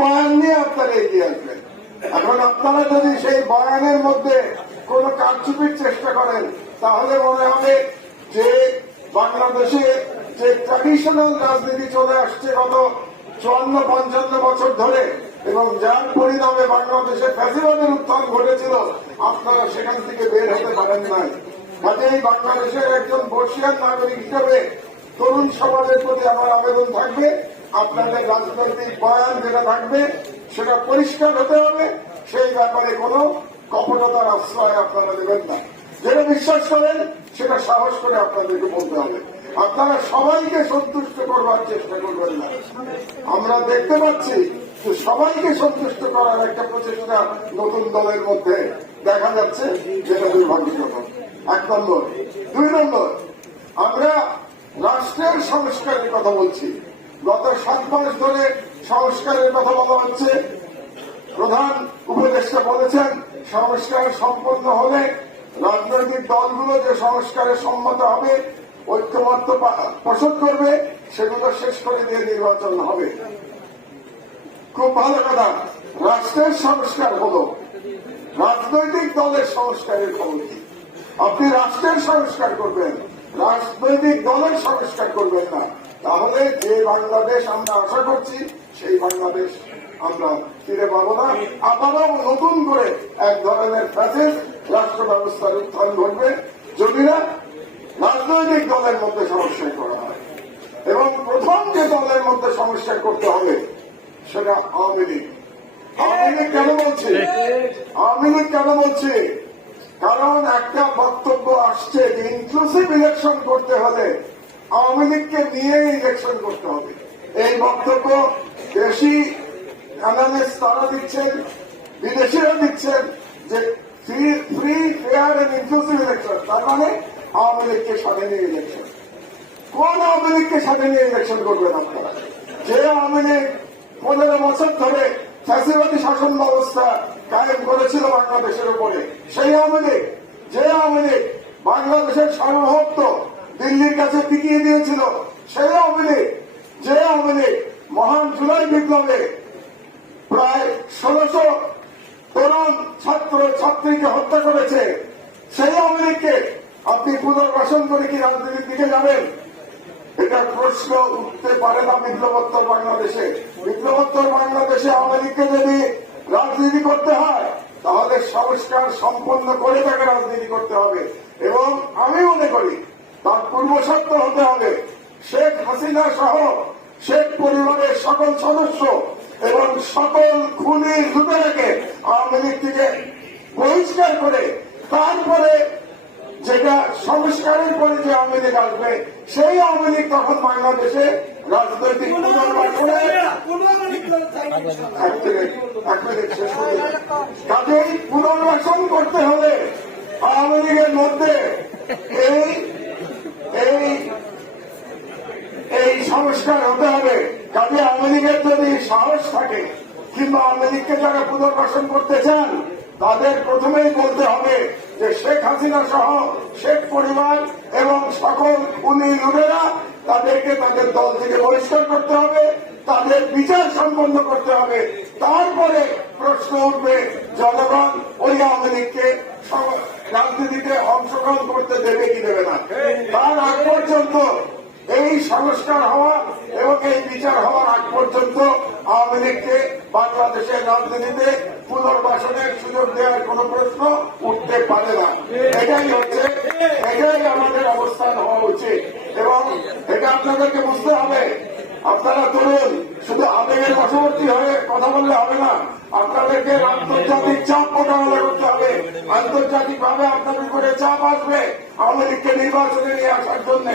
বয়ান নিয়ে আপনারা এগিয়ে আসবেন। এখন আপনারা যদি সেই বয়ানের মধ্যে কোন কারচুপির চেষ্টা করেন তাহলে মনে হবে যে বাংলাদেশে যে ট্র্যাডিশনাল রাজনীতি চলে আসছে গত 54-55 বছর ধরে এবং যার পরিণামে বাংলাদেশে ফ্যাসিবাদের উত্থান ঘটেছিল, আপনারা সেখান থেকে বের হতে পারেন নাই। কাজেই বাংলাদেশের একজন বর্ষিয়ান নাগরিক হিসেবে তরুণ সমাজের প্রতি আমার আবেদন থাকবে, আপনাদের রাজনৈতিক বয়ান যেটা থাকবে সেটা পরিষ্কার হতে হবে। সেই ব্যাপারে কোনো কপটতার আশ্রয় আপনারা দেবেন না। যেটা বিশ্বাস করেন সেটা সাহস করে আপনাদেরকে বলতে হবে। আপনারা সবাইকে সন্তুষ্ট করবার চেষ্টা করবেন না। আমরা দেখতে পাচ্ছি যে সবাইকে সন্তুষ্ট করার একটা প্রচেষ্টা নতুন দলের মধ্যে দেখা যাচ্ছে, যেটা দুর্ভাগ্যজনক। 1 নম্বর। 2 নম্বর, আমরা রাষ্ট্রের সংস্কারের কথা বলছি। গত 7 মাস ধরে সংস্কারের কথা বলা হচ্ছে। প্রধান উপদেষ্টা বলেছেন সংস্কার সম্পন্ন হলে রাজনৈতিক দলগুলো যে সংস্কারে সম্মত হবে, ঐক্যমত্য পোষণ করবে, সেগুলো শেষ করে দিয়ে নির্বাচন হবে। খুব ভালো কথা। রাষ্ট্রের সংস্কার হলো, রাজনৈতিক দলের সংস্কারের খবর কি? আপনি রাষ্ট্রের সংস্কার করবেন, রাজনৈতিক দলের সংস্কার করবেন না। তাহলে যে বাংলাদেশ আমরা আশা করছি সেই বাংলাদেশ আমরা ফিরে পাবো না। আবারও নতুন করে এক ধরনের ফ্যাসিস্ট রাষ্ট্র ব্যবস্থার উত্থান ঘটবে যদি না রাজনৈতিক দলের মধ্যে সংস্কার করা হয়। এবং প্রথম যে দলের মধ্যে সংস্কার করতে হবে সেটা আওয়ামী লীগ। আওয়ামী লীগ কেন বলছে? আওয়ামী লীগ কেন বলছে? কারণ একটা বক্তব্য আসছে যে ইনক্লুসিভ ইলেকশন করতে হলে আওয়ামী লীগকে নিয়ে ইলেকশন করতে হবে। এই বক্তব্য দেশি অ্যানালিস্ট তারা দিচ্ছেন, বিদেশিরা দিচ্ছেন যে free fair and inclusive election, তার মানে আওয়ামী লীগকে সাথে নিয়ে ইলেকশন। কোন আওয়ামী লীগকে সাথে নিয়ে ইলেকশন করবেন আপনারা? যে আওয়ামী লীগ 15 বছর ধরে ফ্যাসিবাদী শাসন ব্যবস্থা কায়েম করেছিল বাংলাদেশের উপরে, সেই আওয়ামী লীগ, যে আওয়ামী লীগ বাংলাদেশের সার্বভৌমত্ব দিল্লির কাছে টিকিয়ে দিয়েছিল, সেই আওয়ামী লীগ, যে আওয়ামী লীগ মহান জুলাই বিপ্লবে প্রায় 1600 তরুণ ছাত্র ছাত্রীকে হত্যা করেছে, সেই আওয়ামী লীগকে আপনি পুনর্বাসন করে কি রাজনীতির দিকে যাবেন? এটা প্রশ্ন উঠতে পারে না বিপ্লবোত্তর বাংলাদেশে। বিপ্লবোত্তর বাংলাদেশে আওয়ামী লীগকে যদি রাজনীতি করতে হয় তাহলে সংস্কার সম্পন্ন করে তাকে রাজনীতি করতে হবে। এবং আমি মনে করি তার পূর্বশর্ত হতে হবে শেখ হাসিনা সহ শেখ পরিবারের সকল সদস্য এবং সকল খুনি লুটেরাকে আওয়ামী লীগ থেকে বহিষ্কার করে তারপরে যেটা সংস্কারের পরে যে আওয়ামী লীগ আসবে সেই আওয়ামী লীগ তখন বাংলাদেশে রাজনৈতিক কাজেই পুনর্বাসন করতে হলে আওয়ামী লীগের মধ্যে এই সংস্কার হতে হবে। কাজে আওয়ামী লীগের যদি সাহস থাকে কিংবা আওয়ামী লীগকে যারা পুনর্বাসন করতে চান তাদের প্রথমেই বলতে হবে যে শেখ হাসিনা সহ শেখ পরিবার এবং সকল খুনি লুটেরা তাদেরকে তাদের দল থেকে বহিষ্কার করতে হবে, তাদের বিচার সম্পন্ন করতে হবে। তারপরে প্রশ্ন উঠবে জনগণ ওই আওয়ামী লীগকে রাজনীতিতে অংশগ্রহণ করতে দেবে কি দেবে না। তার আগ পর্যন্ত এই সংস্কার হওয়া এবং এই বিচার হওয়ার আগ পর্যন্ত আওয়ামী লীগকে বাংলাদেশের রাজনীতিতে পুনর্বাসনের সুযোগ দেওয়ার কোন প্রশ্ন উঠতে পারে না। এটাই আমাদের অবস্থান হওয়া উচিত এবং এটা আপনাদেরকে বুঝতে হবে। আপনারা তরুণ, শুধু আবেগের বশবর্তী হয়ে কথা বললে হবে না। আপনাদেরকে আন্তর্জাতিক চাপ মোকাবেলা করতে হবে। আন্তর্জাতিকভাবে আপনাদের উপরে চাপ আসবে আওয়ামী লীগকে নির্বাচনে নিয়ে আসার জন্য।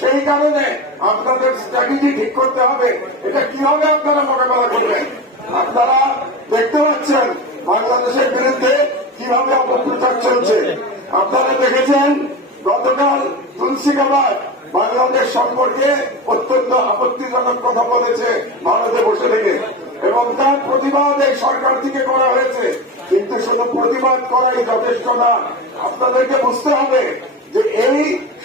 সেই কারণে আপনাদের স্ট্র্যাটেজি ঠিক করতে হবে। এটা কিভাবে আপনারা মোকাবেলা করবেন? আপনারা দেখতে পাচ্ছেন বাংলাদেশের বিরুদ্ধে কিভাবে অপপ্রচার চলছে। আপনারা দেখেছেন গতকাল তুলসী গাবাদ বাংলাদেশ সম্পর্কে অত্যন্ত আপত্তিজনক কথা বলেছে ভারতে বসে থেকে, এবং তার প্রতিবাদ এই সরকার থেকে করা হয়েছে। কিন্তু শুধু প্রতিবাদ করাই যথেষ্ট না। আপনাদেরকে বুঝতে হবে যে এই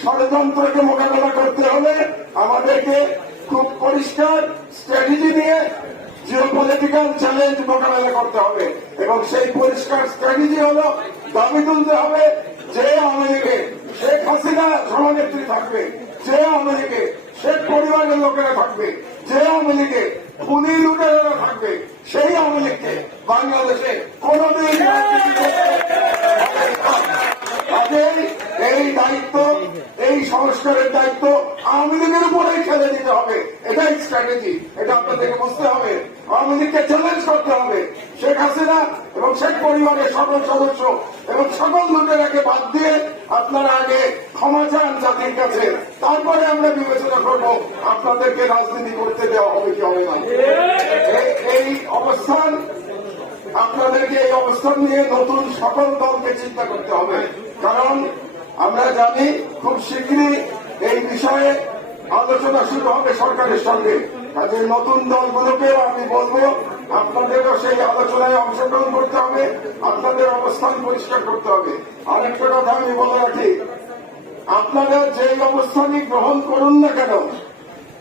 ষড়যন্ত্রকে মোকাবেলা করতে হলে আমাদেরকে খুব পরিষ্কার স্ট্র্যাটেজি নিয়ে জিওপলিটিক্যাল চ্যালেঞ্জ মোকাবেলা করতে হবে এবং সেই পরিষ্কার স্ট্র্যাটেজি হলো দাবি তুলতে হবে যে আওয়ামী লীগে শেখ হাসিনা সভানেত্রী থাকবে, যে আওয়ামী লীগে শেখ পরিবারের লোকেরা থাকবে, যে আওয়ামী লীগে খুনি লুটেরা থাকবে, সেই আওয়ামী লীগকে বাংলাদেশে কোনদিন এই দায়িত্ব, এই সংস্কারের দায়িত্ব আওয়ামী লীগের উপরেই ছেড়ে দিতে হবে। এটাই স্ট্র্যাটেজি, এটা আপনাদেরকে বুঝতে হবে। আওয়ামী লীগকে চ্যালেঞ্জ করতে হবে। শেখ হাসিনা এবং শেখ পরিবারের সকল সদস্য এবং সকল লোকেরাকে বাদ দিয়ে আপনারা আগে ক্ষমা চান জাতির কাছে, তারপরে আমরা বিবেচনা করব আপনাদেরকে রাজনীতি করতে দেওয়া হবে কি হবে না। এই অবস্থান আপনাদেরকে এই অবস্থান নিয়ে নতুন সকল দলকে চিন্তা করতে হবে, কারণ আমরা জানি খুব শীঘ্রই এই বিষয়ে আলোচনা শুরু হবে সরকারের সঙ্গে। কাজে নতুন দলগুলোকেও আমি বলবো আপনাদেরও সেই আলোচনায় অংশগ্রহণ করতে হবে, আপনাদের অবস্থান পরিষ্কার করতে হবে। আরেকটা কথা আমি বলে রাখি, আপনারা যেই অবস্থানই গ্রহণ করুন না কেন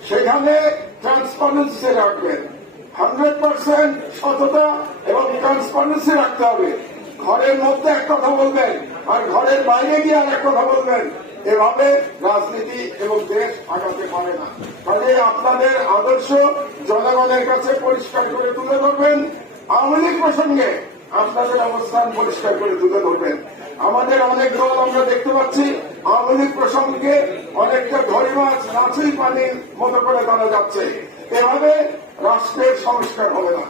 সেখানে ট্রান্সপারেন্সি রাখবেন, 100% সততা এবং ট্রান্সপারেন্সি রাখতে হবে। ঘরের মধ্যে এক কথা বলবেন আর ঘরের বাইরে গিয়ে আর এক কথা বলবেন, এভাবে রাজনীতি এবং দেশ আগাতে পারে না। কাজে আপনাদের আদর্শ জনগণের কাছে পরিষ্কার করে তুলে ধরবেন, আওয়ামী লীগ প্রসঙ্গে আপনাদের অবস্থান পরিষ্কার করে তুলে ধরবেন। আমাদের অনেক দল আমরা দেখতে পাচ্ছি আওয়ামী লীগ প্রসঙ্গে অনেকটা ধরি মাছ মাছই পানির মতো করে তারা যাচ্ছে। এভাবে রাষ্ট্রের সংস্কার হবে না।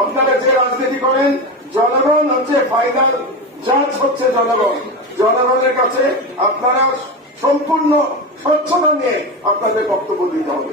আপনারা যে রাজনীতি করেন, জনগণ হচ্ছে ফাইনাল জাজ, হচ্ছে জনগণ। জনগণের কাছে আপনারা সম্পূর্ণ স্বচ্ছতা নিয়ে আপনাদের বক্তব্য দিতে হবে।